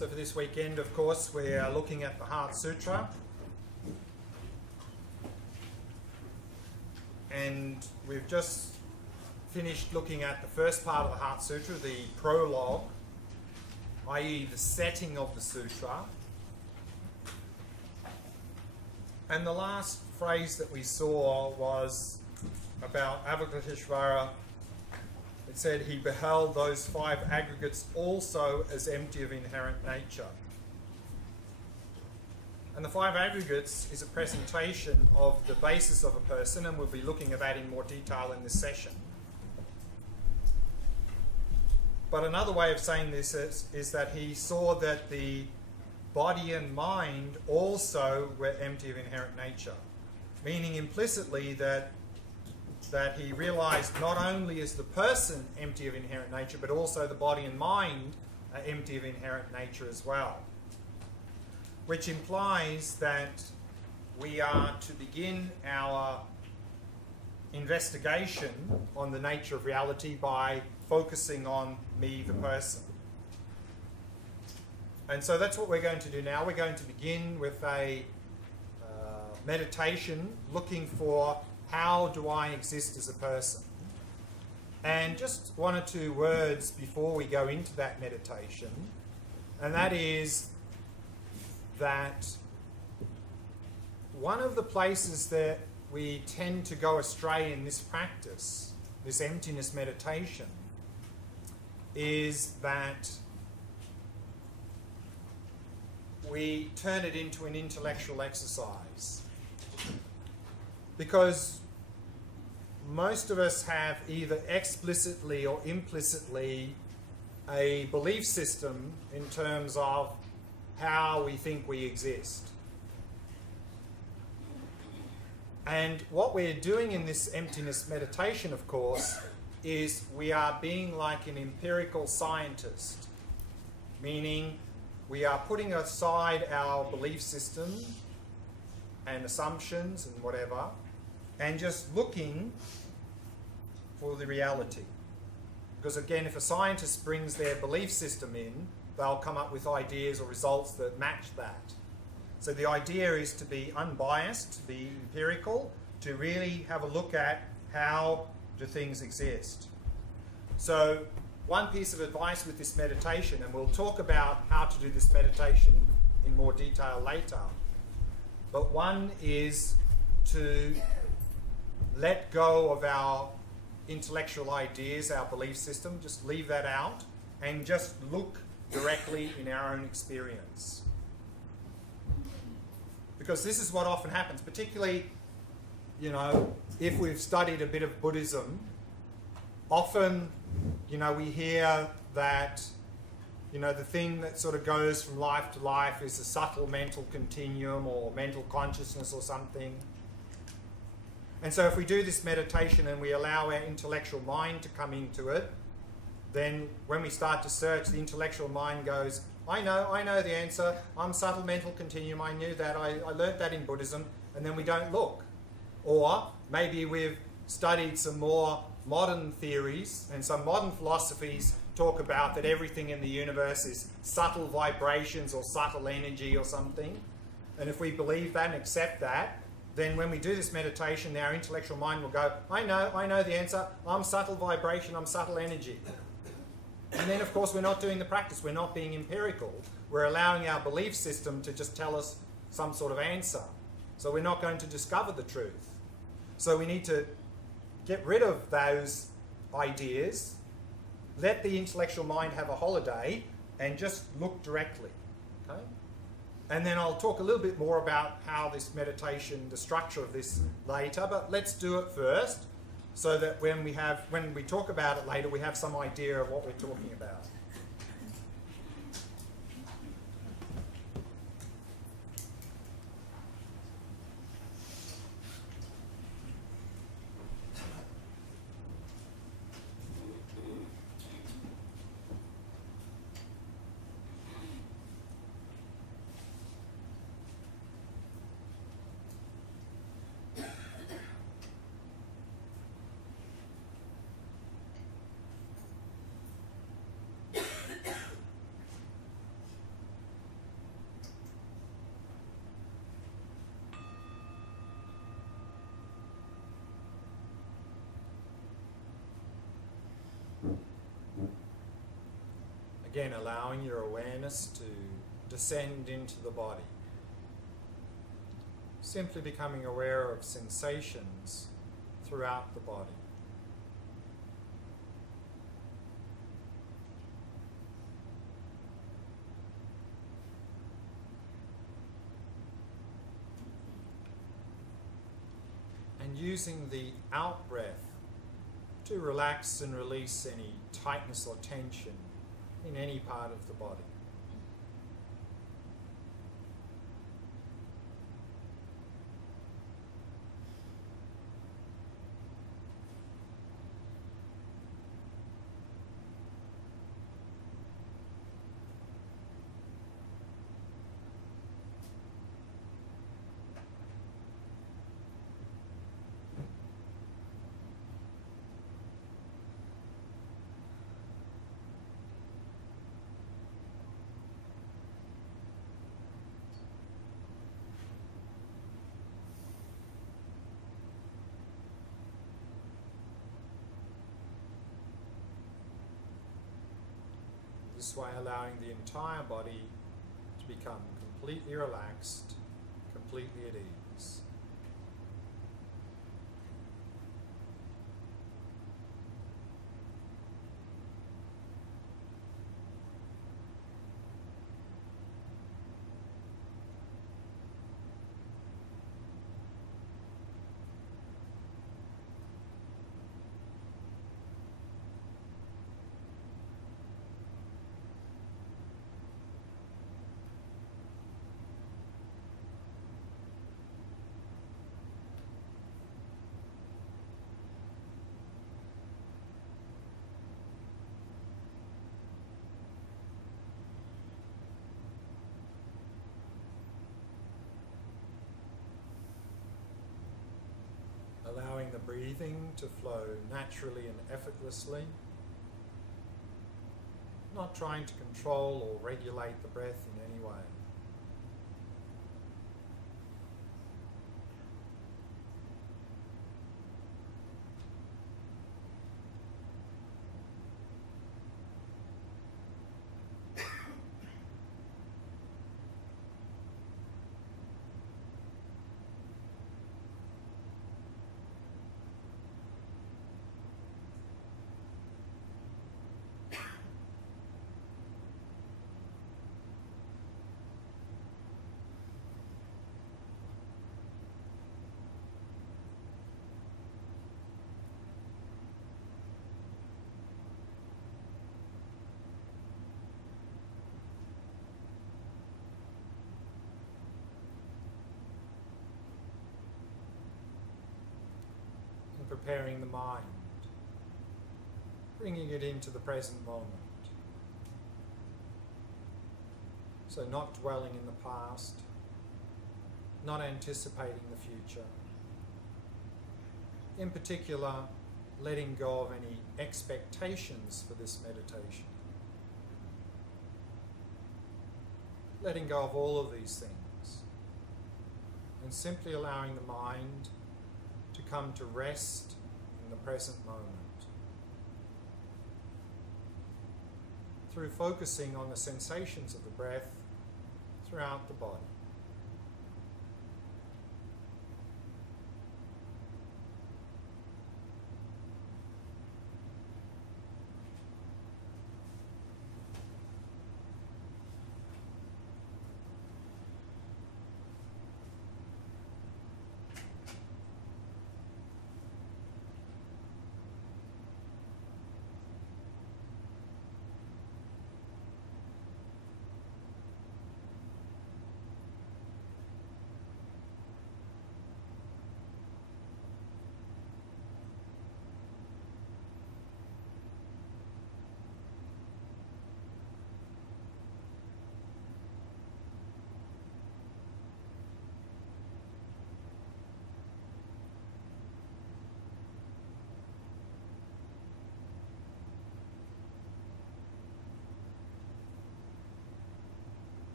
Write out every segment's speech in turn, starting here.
So for this weekend, of course, we are looking at the Heart Sutra. And we've just finished looking at the first part of the Heart Sutra, the prologue, i.e. the setting of the sutra. And the last phrase that we saw was about Avalokiteshvara. It said he beheld those five aggregates also as empty of inherent nature. And the five aggregates is a presentation of the basis of a person, and we'll be looking at that in more detail in this session. But another way of saying this is that he saw that the body and mind also were empty of inherent nature, meaning implicitly that he realized not only is the person empty of inherent nature, but also the body and mind are empty of inherent nature as well. Which implies that we are to begin our investigation on the nature of reality by focusing on me, the person. And so that's what we're going to do now. We're going to begin with a meditation looking for how do I exist as a person. And just one or two words before we go into that meditation, and that is that one of the places that we tend to go astray in this practice, this emptiness meditation, is that we turn it into an intellectual exercise. Because most of us have either explicitly or implicitly a belief system in terms of how we think we exist. And what we're doing in this emptiness meditation, of course, is we are being like an empirical scientist, meaning we are putting aside our belief system and assumptions and whatever, and just looking for the reality. Because again, if a scientist brings their belief system in, they'll come up with ideas or results that match that. So the idea is to be unbiased, to be empirical, to really have a look at how do things exist. So one piece of advice with this meditation, and we'll talk about how to do this meditation in more detail later, but one is to let go of our intellectual ideas, our belief system, just leave that out, and just look directly in our own experience. Because this is what often happens, particularly, you know, if we've studied a bit of Buddhism, often, you know, we hear that, you know, the thing that sort of goes from life to life is a subtle mental continuum or mental consciousness or something. And so if we do this meditation and we allow our intellectual mind to come into it, then when we start to search, the intellectual mind goes, I know the answer, I'm subtle mental continuum, I knew that, I learnt that in Buddhism, and then we don't look. Or maybe we've studied some more modern theories, and some modern philosophies talk about that everything in the universe is subtle vibrations or subtle energy or something. And if we believe that and accept that, then when we do this meditation, our intellectual mind will go, I know the answer, I'm subtle vibration, I'm subtle energy. And then, of course, we're not doing the practice. We're not being empirical. We're allowing our belief system to just tell us some sort of answer. So we're not going to discover the truth. So we need to get rid of those ideas, let the intellectual mind have a holiday, and just look directly. Okay? And then I'll talk a little bit more about how this meditation, the structure of this later, but let's do it first, so that when we talk about it later, we have some idea of what we're talking about. Again, allowing your awareness to descend into the body. Simply becoming aware of sensations throughout the body. And using the out breath to relax and release any tightness or tension in any part of the body. This way allowing the entire body to become completely relaxed, completely at ease. Allowing the breathing to flow naturally and effortlessly. Not trying to control or regulate the breath in any way. Preparing the mind, bringing it into the present moment. So not dwelling in the past, not anticipating the future. In particular, letting go of any expectations for this meditation. Letting go of all of these things and simply allowing the mind to come to rest in the present moment through focusing on the sensations of the breath throughout the body.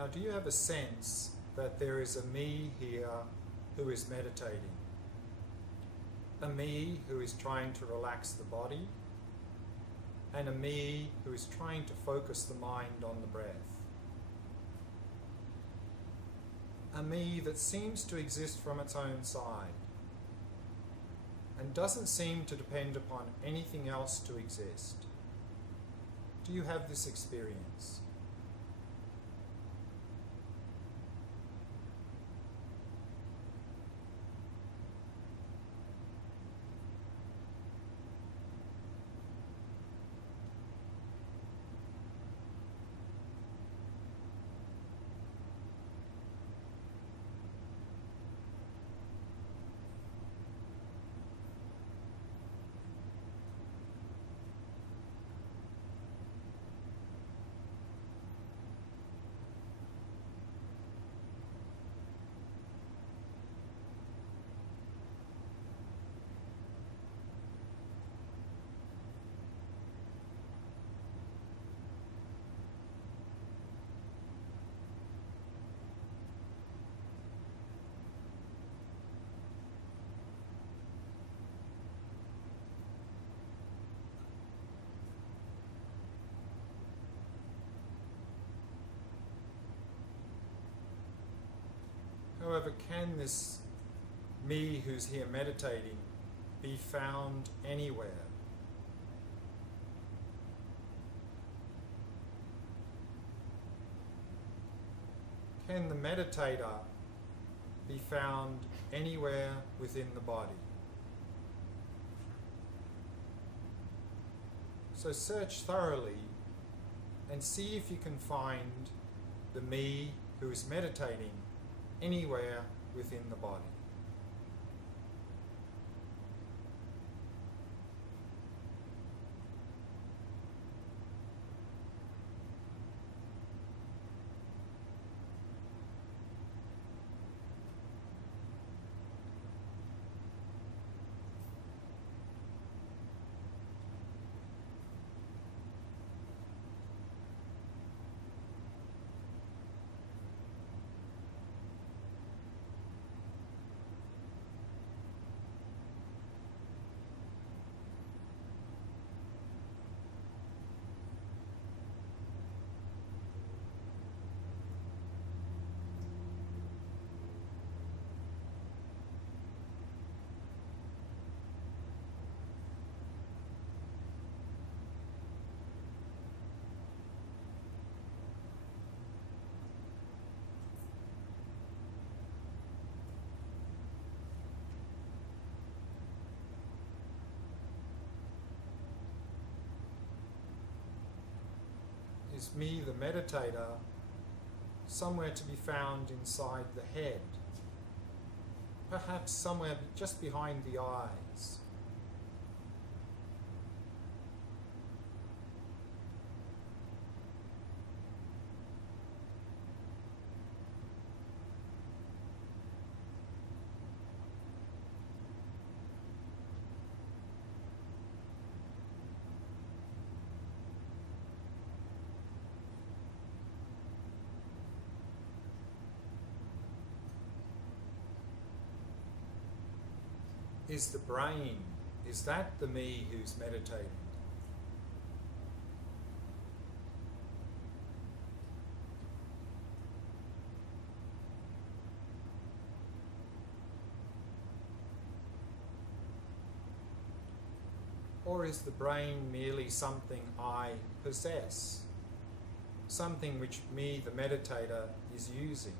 Now, do you have a sense that there is a me here who is meditating? A me who is trying to relax the body, and a me who is trying to focus the mind on the breath. A me that seems to exist from its own side and doesn't seem to depend upon anything else to exist. Do you have this experience? However, can this me who's here meditating be found anywhere? Can the meditator be found anywhere within the body? So search thoroughly and see if you can find the me who is meditating anywhere within the body. Is me, the meditator, somewhere to be found inside the head? Perhaps somewhere just behind the eyes? Is the brain, is that the me who's meditating? Or is the brain merely something I possess? Something which me, the meditator, is using?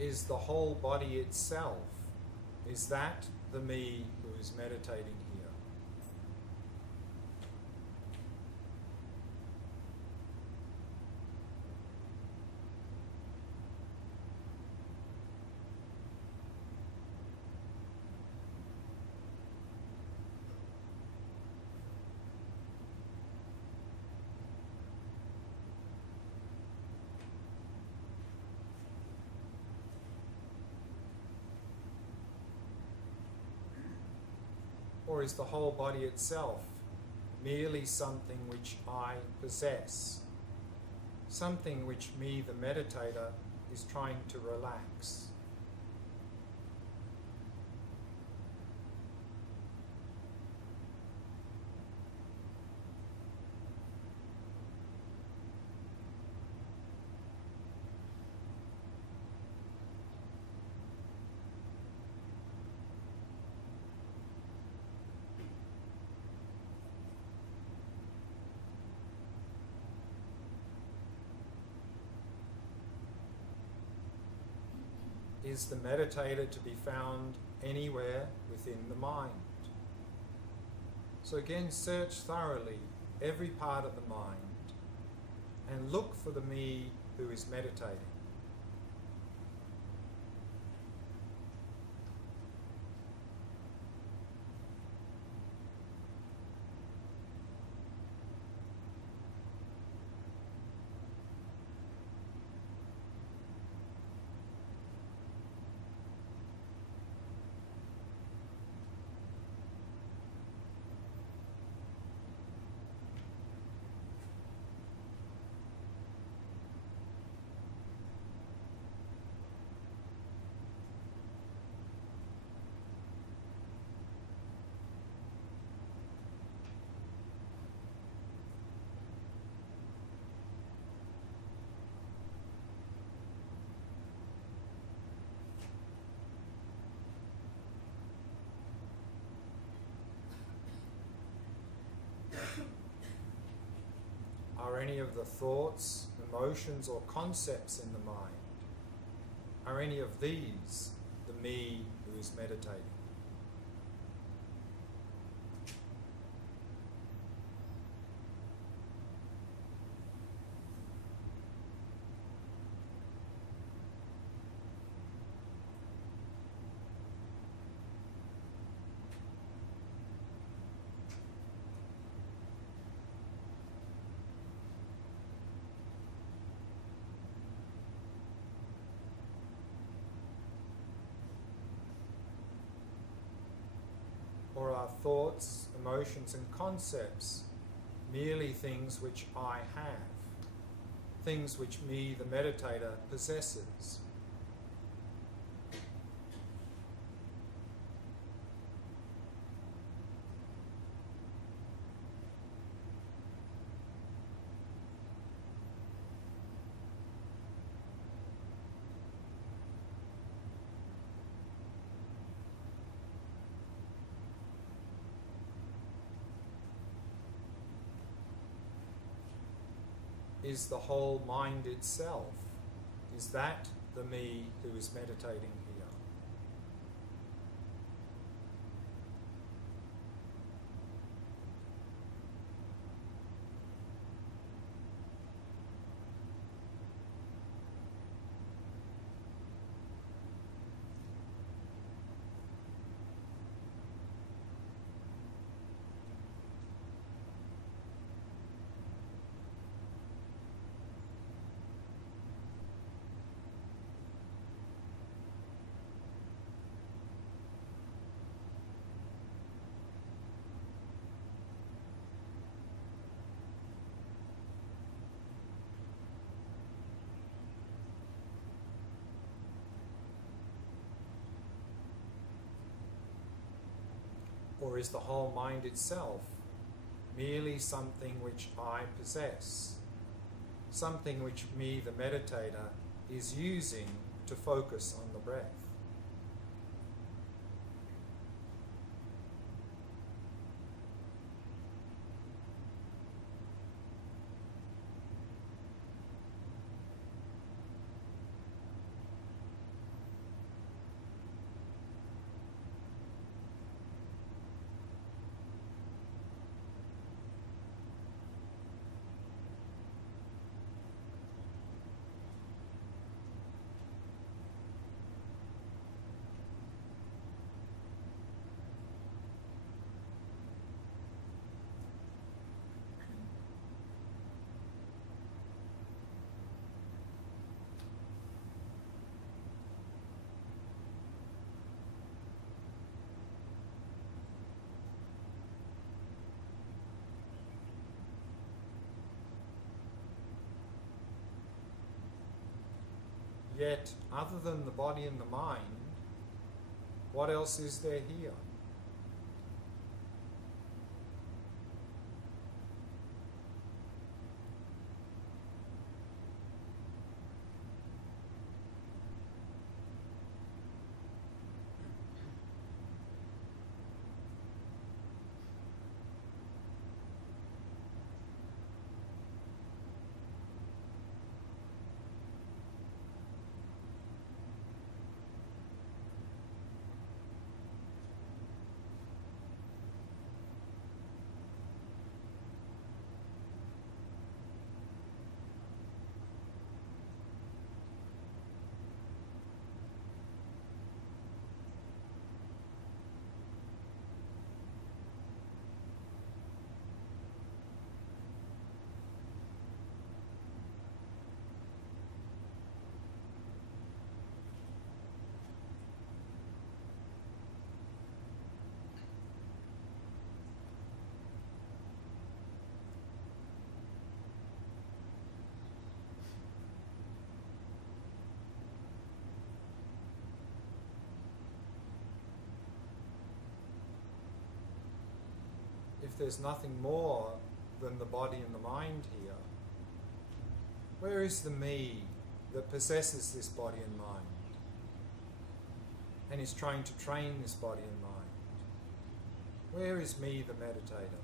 Is the whole body itself, is that the me who is meditating here? Or is the whole body itself merely something which I possess? Something which me, the meditator, is trying to relax? Is the meditator to be found anywhere within the mind? So again, search thoroughly every part of the mind and look for the me who is meditating. Are any of the thoughts, emotions, or concepts in the mind, are any of these the me who is meditating? Or are thoughts, emotions, and concepts merely things which I have, things which me, the meditator, possesses? Is the whole mind itself, is that the me who is meditating here? Or is the whole mind itself merely something which I possess, something which me, the meditator, is using to focus on the breath? Yet, other than the body and the mind, what else is there here? If there's nothing more than the body and the mind here, where is the me that possesses this body and mind and is trying to train this body and mind? Where is me, the meditator?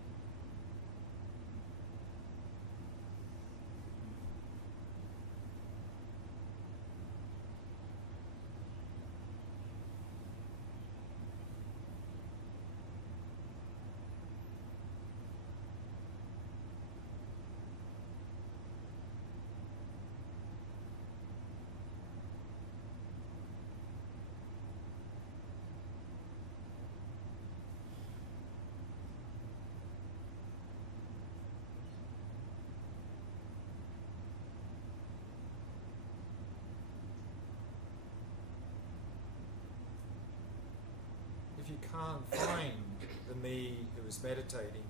If you can't find the me who is meditating,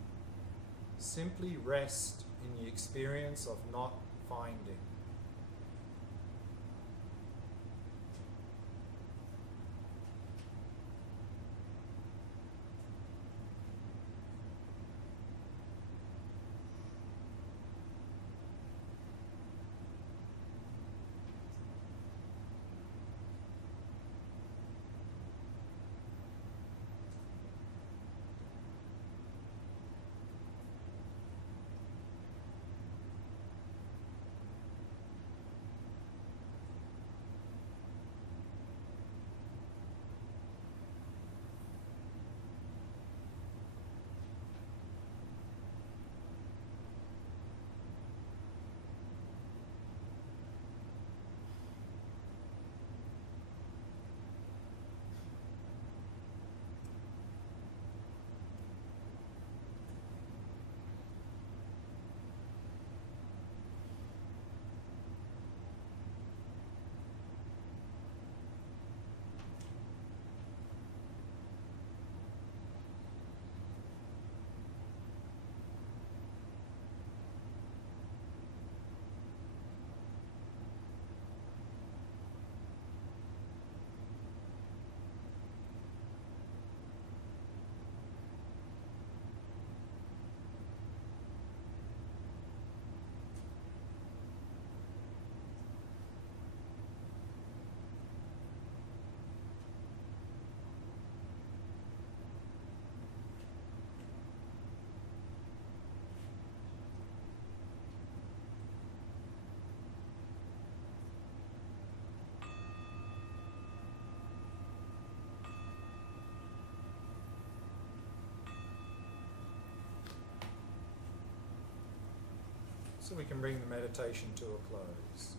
simply rest in the experience of not finding. So we can bring the meditation to a close.